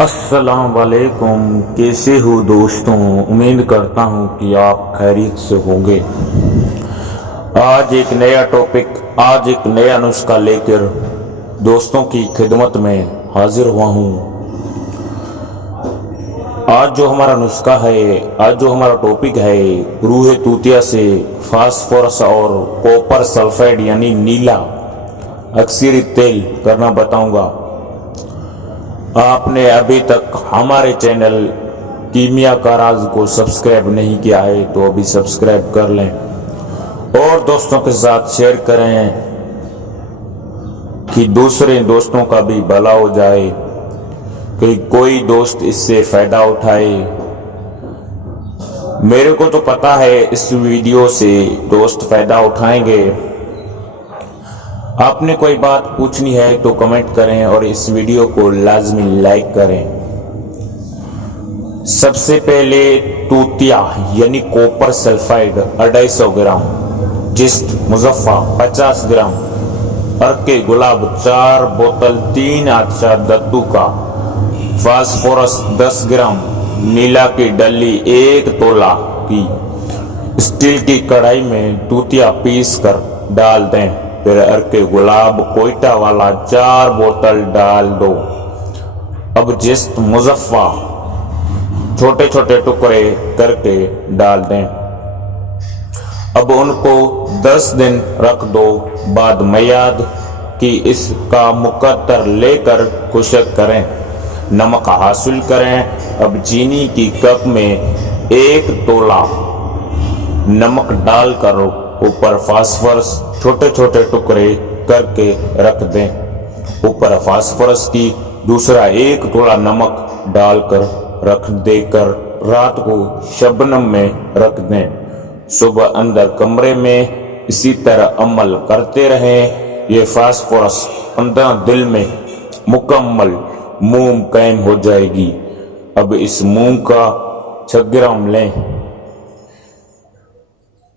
السلام علیکم، کیسے ہو دوستوں؟ امید کرتا ہوں کہ آپ خیریت سے ہوں گے۔ آج ایک نیا نسخہ لے کر دوستوں کی خدمت میں حاضر ہوا ہوں۔ آج جو ہمارا ٹاپک ہے، روح توتیا سے فاسفورس اور کوپر سلفائڈ یعنی نیلا اکثری تیل کرنا بتاؤں گا۔ آپ نے ابھی تک ہمارے چینل کیمیا کا راز کو سبسکرائب نہیں کیا ہے تو ابھی سبسکرائب کر لیں اور دوستوں کے ساتھ شیئر کریں کہ دوسرے دوستوں کا بھی بھلا ہو جائے، کہ کوئی دوست اس سے فائدہ اٹھائے۔ میرے کو تو پتا ہے اس ویڈیو سے دوست فائدہ اٹھائیں گے۔ آپ نے کوئی بات پوچھنی ہے تو کمنٹ کریں اور اس ویڈیو کو لازمی لائک کریں۔ سب سے پہلے توتیا یعنی کوپر سلفائڈ 250 گرام، جست مصفہ 50 گرام، عرق گلاب 4 بوتل 3 آچار دتو کا، فاسفورس 10 گرام، نیلا کی ڈلی 1 تولہ کی اسٹیل کی کڑھائی میں توتیا پیس کر ڈال دیں، پھر عرق گلاب کوئٹہ والا 4 بوتل ڈال دو۔ اب جست مصفہ چھوٹے چھوٹے ٹکڑے کر کے ڈال دیں۔ اب ان کو 10 دن رکھ دو، بعد میعاد کی اس کا مقطر لے کر خشک کریں، نمک حاصل کریں۔ اب چینی کی کپ میں 1 تولہ نمک ڈال کر اوپر فاسفورس چھوٹے چھوٹے ٹکڑے کر کے رکھ دیں، اوپر فاسفورس کی دوسرا 1 تولہ نمک ڈال کر رکھ دے کر رات کو شبنم میں رکھ دیں۔ صبح اندر کمرے میں اسی طرح عمل کرتے رہیں۔ یہ فاسفورس 15 دن میں مکمل موم قائم ہو جائے گی۔ اب اس موم کا 6 گرام لیں،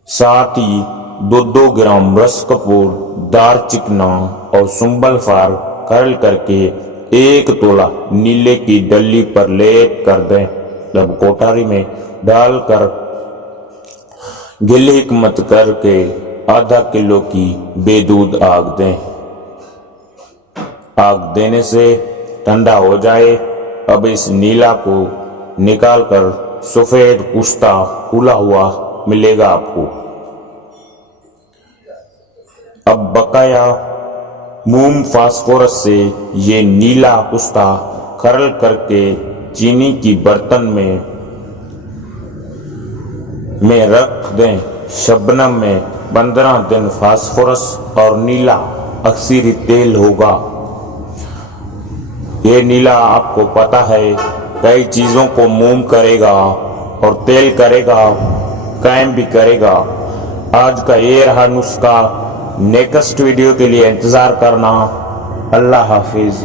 ساتھ ہی 2 گرام رس کپور، دار چکنا اور سنبل فار کرل کر کے 1 تولہ نیلے کی ڈلی پر لیپ کر دیں۔ جب کوٹاری میں ڈال کر گلی حکمت کر کے آدھا کلو کی بے دودھ آگ دیں۔ آگ دینے سے ٹھنڈا ہو جائے۔ اب اس نیلا کو نکال کر سفید پوستہ پھولا ہوا ملے گا آپ کو۔ اب بقایا موم فاسفورس سے یہ نیلا پوستہ کھرل کر کے چینی کی برتن میں رکھ دیں۔ شبنم میں 15 دن فاسفورس اور نیلا اکثری تیل ہوگا۔ یہ نیلا آپ کو پتا ہے کئی چیزوں کو موم کرے گا اور تیل کرے گا، قائم بھی کرے گا۔ آج کا یہ رہا نسخہ۔ نیکسٹ ویڈیو کے لیے انتظار کرنا۔ اللہ حافظ۔